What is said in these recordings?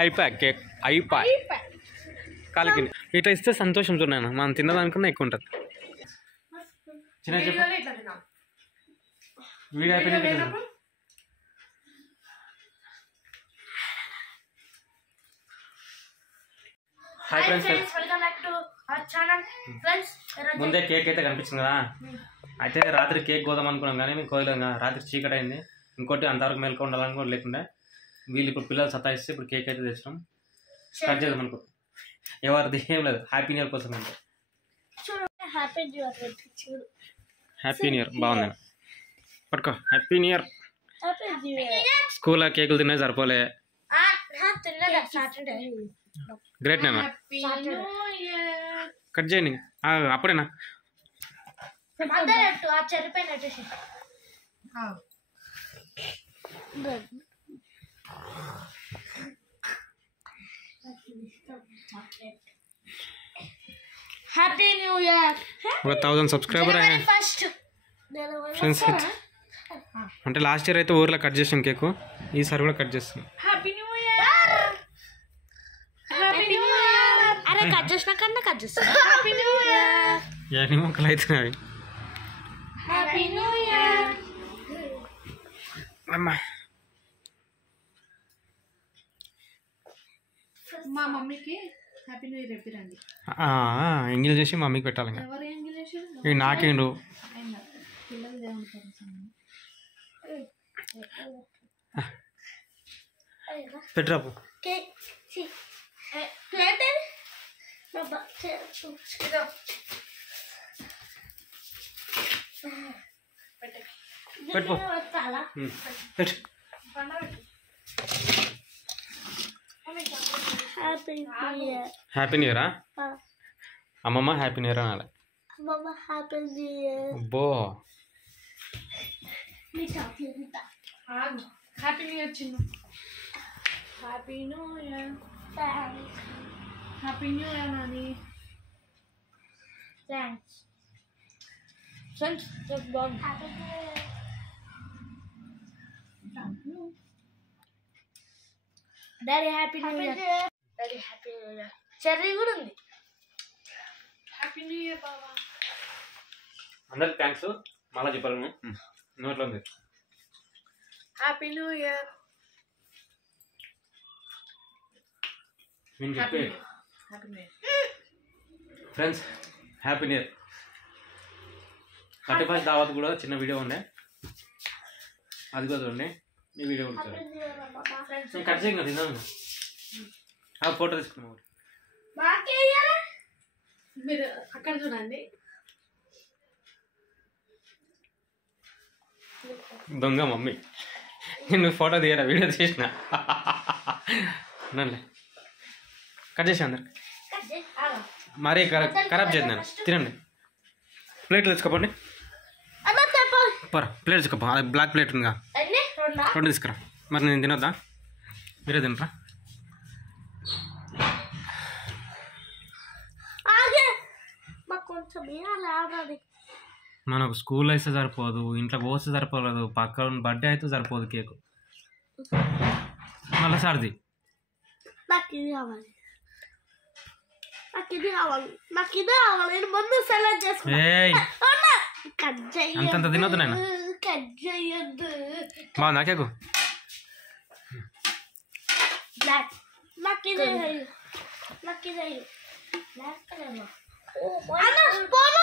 అయిపోయా కేక్ అయిపోయి కాలికి ఇట్లా ఇస్తే సంతోషం చూడను మనం తిన్నదానికన్నా ఎక్కువ ఉంటుంది చిన్న చెప్పు వీడియో అయిపోయినా హాయ్ ఫ్రెండ్స్ ముందే కేక్ అయితే కనిపించింది కదా అయితే రాత్రి కేక్ కోదాం అనుకున్నాం కానీ మేము కోయలేం కదా రాత్రి చీకటి అయింది ఇంకోటి అంతవరకు మెలకు ఉండాలని కూడా లేకుండా వీళ్ళు ఇప్పుడు పిల్లలు సతాయిస్తే ఇప్పుడు కేక్ అయితే తెచ్చినాం స్టార్ట్ చేద్దాం అనుకో ఎవరిది ఏం లేదు హ్యాపీ న్యూ ఇయర్ కోసం అంటే హ్యాపీ న్యూ ఇయర్ బాగుంది పట్టుకో హ్యాపీ న్యూ ఇయర్ స్కూల్లో కేకులు తినే సరిపోలే గ్రేట్ నేనా కట్ చేయండి అప్పుడేనా happy new year 1000 subscriber friends అంటే లాస్ట్ ఇయర్ అయితే ఊర్లో కట్ చేసాం కేకు ఈసారి కూడా కట్ చేస్తాం happy new year happy new year అరే కట్ చేసినా కన్నా కట్ చేస్తా హ్యాపీ న్యూ ఇయర్ ఎన్ని మొక్కలు అవుతున్నాయి హ్యాపీ న్యూ ఇయర్ అమ్మా మా మమ్మీకి హ్యాపీ న్యూ ఇయర్ చెప్పిరండి ఎంగిల్ చేసి మమ్మీకి పెట్టాలి ఇంకా ఎవరు ఎంగిల్ చేశారు ఇవి నాకేండు పిల్లలు దేవుంటారు పెట్టరాపు ప్లేట్ పెట్టుకో పెట్టు హ్యాపీ న్యూ ఇయరా అమ్మమ్మ హ్యాపీ న్యూ ఇయర్ అనాలి అబ్బో హ్యాపీ న్యూ ఇయర్ చిన్న happy new year happy new year Nani thanks friends బాగుంది daddy happy new year daddy happy new year Cherry కూడా ఉంది హ్యాపీ న్యూ ఇయర్ బాబా అందరికి థ్యాంక్స్ మళ్ళీ చెప్పాలి నోట్లో ఉంది హ్యాపీ న్యూ ఇయర్ నేను చెప్పే friends happy new year 31st దావత్ కూడా చిన్న వీడియో ఉండే అది కూడా చూడండి ఈ వీడియో కూడా నేను కట్ చేయగా తిన్నాను ఫోటో తీసుకున్నాను మీరు అక్కడ చూడండి దొంగ మమ్మీ నేను ఫోటో తీయరా వీడియో తీసిన నన్ను కట్ చేసి అందరికి మరీ ఖరాబ్ చేద్దాను తినండి ప్లేట్లు తెచ్చుకోపండి ప్లేట్ తెచ్చుకోపో అది బ్లాక్ ప్లేట్ ఉందిగా 2 తీసుకురా మరి నేను తినొద్దా మీరే తినరా మనకు స్కూల్ అయితే సరిపోదు ఇంట్లో పోస్తే సరిపోలేదు పక్కన బర్త్డే అయితే సరిపోదు కేకు మళ్ళీ సర్ది నాకు ఇది కావాలి నాకు ఇది కావాలి నాకు ఇది కావాలి నేను ముందు సెలెక్ట్ చేసుకున్నా అంతంత తినొద్దు నేను కట్ చేయొద్దు బాగుందా కేకు బ్లాక్ నాకు ఇది నాకు ఇది బ్లాక్ కలర్ అన్న స్పూన్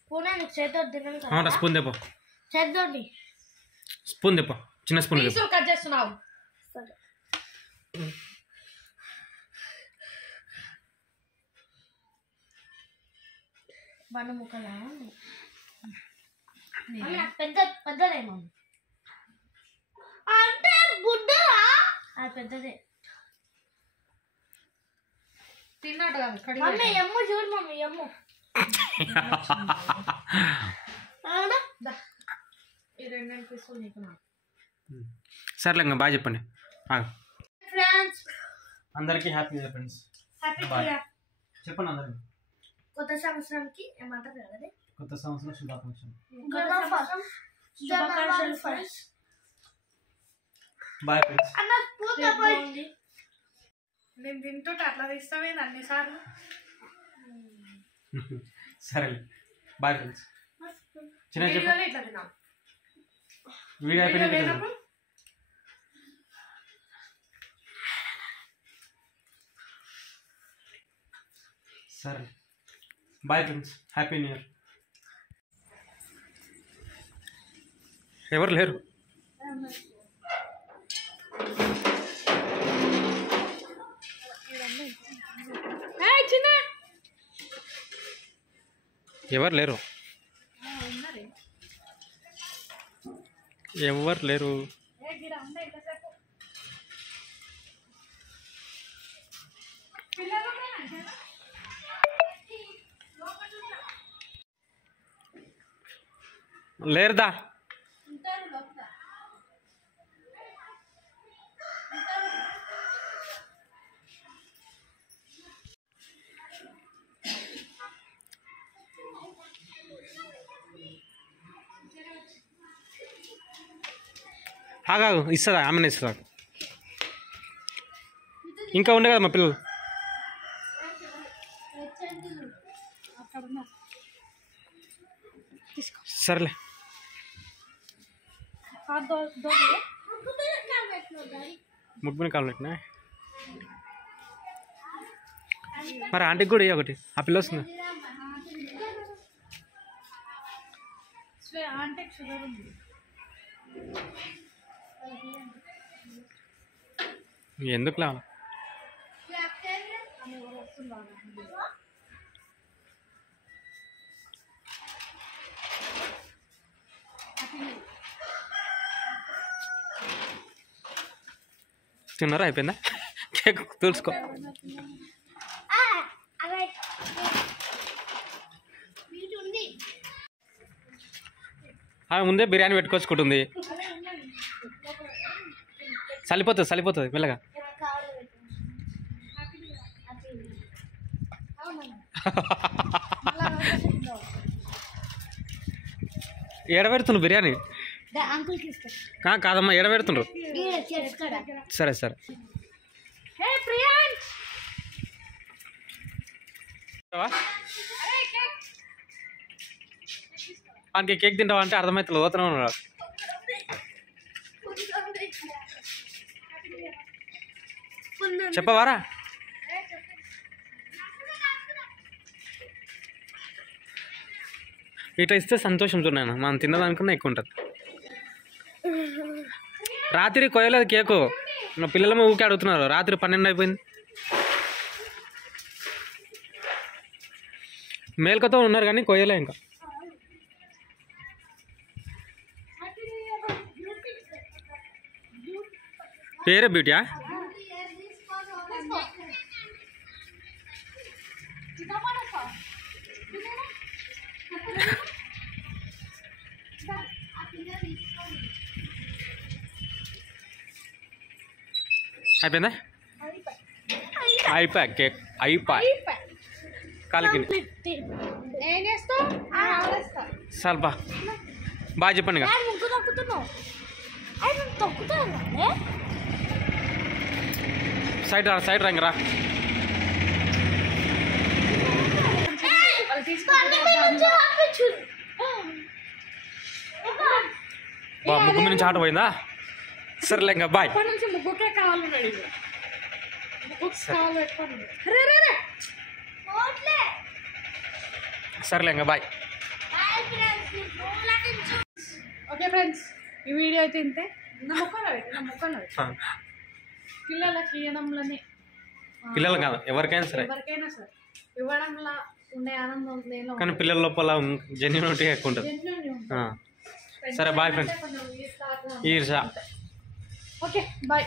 స్పూన్ అని చేతో తినను స్పూన్ తెపో చేద్దండి స్పూన్ తెపో చిన్న స్పూన్ కట్ చేస్తున్నావు సరే బండ ముక్కలా పెద్ద పెద్దదేమో అంటే బుడ్డదా అది పెద్దదే తిన్నట్టు కాదు మమ్మీ ఎమ్ము చూడు మమ్మీ ఎమ్ము ఈ 2 అనిపిస్తుంది నీకు నాకు సర్లే ఇంకా బాగా చెప్పండి ఫ్రెండ్స్ అందరికీ happy new year friends happy new year చెప్పండి అందరికి కొత్త సంవత్సరానికి ఏమంటారు కదా కొత్త సంవత్సరం శుభాకాంక్షలు శుభాకాంక్షలు ఫ్రెండ్స్ బాయ్ ఫ్రెండ్స్ అన్న పూత పోయింది నేను తింటుంటే అట్లా తీస్తామే అన్నిసార్లు. సరే బాయ్ ఫ్రెండ్స్. చిన్న వీడియోలో ఇట్లా తిన్నాం. వీడియో అయిపోయినా సరే bye friends. Happy new year. ఎవరు లేరు. ఎవరు లేరు. ఎవరు లేరు. లేరుదా. ఆగాగు ఇస్తుందా ఆమెనే ఇస్తుందా. ఇంకా ఉండే కదా మా పిల్లలు. సర్లే ముగ్గు మీద కాలు పెట్టినా. మరి ఆంటీకి కూడా ఒకటి. ఆ పిల్ల వస్తుంది. ఎందుకులా తిన్నారా? అయిపోయిందా? కేక్ తుడుచుకో. ముందే బిర్యానీ పెట్టుకొచ్చుకుంటుంది. చలిపోతుంది మెల్లగా. ఎడబెడుతుండ్రు బిర్యానీ? కాదమ్మా ఎడబెడుతుండ్రు. సరే ఆయనకి కేక్ తింటావా అంటే అర్థమవుతుంది. పోతూనే ఉన్నాడు. చెప్పవారా? ఇట్లా ఇస్తే సంతోషం చూడను. మనం తిన్నదానికన్నా ఎక్కువ ఉంటుంది. రాత్రి కొయ్యలేదు కేకు. నా పిల్లలమే ఊకే అడుగుతున్నారు. రాత్రి 12 అయిపోయింది. మేల్కతో ఉన్నారు కానీ కొయ్యలే ఇంకా. పేరే బ్యూటీయా? అయిపోయిందా? అయిపోయా కేక్ కాలికి. సార్ బాగా చెప్పండి. సైడ్ రంగరా. ముగ్గు మీద నుంచి ఆట పోయిందా? సరేలే ఇంకా బాయ్. సరేలే ఇంకా బాయ్. ఓకే ఫ్రెండ్స్, ఈ వీడియో అయితే ఇంతే. పిల్లలకి ఇవ్వడంలోనే, పిల్లలు కాదు ఎవరికైనా సరే ఇవ్వడంలో ఉండే ఆనందం లేదు. కానీ పిల్లల లోపల జెన్యూనిటీ ఎక్కువ ఉంటుంది. సరే బాయ్ ఫ్రెండ్స్. ఈర్ష. Okay bye.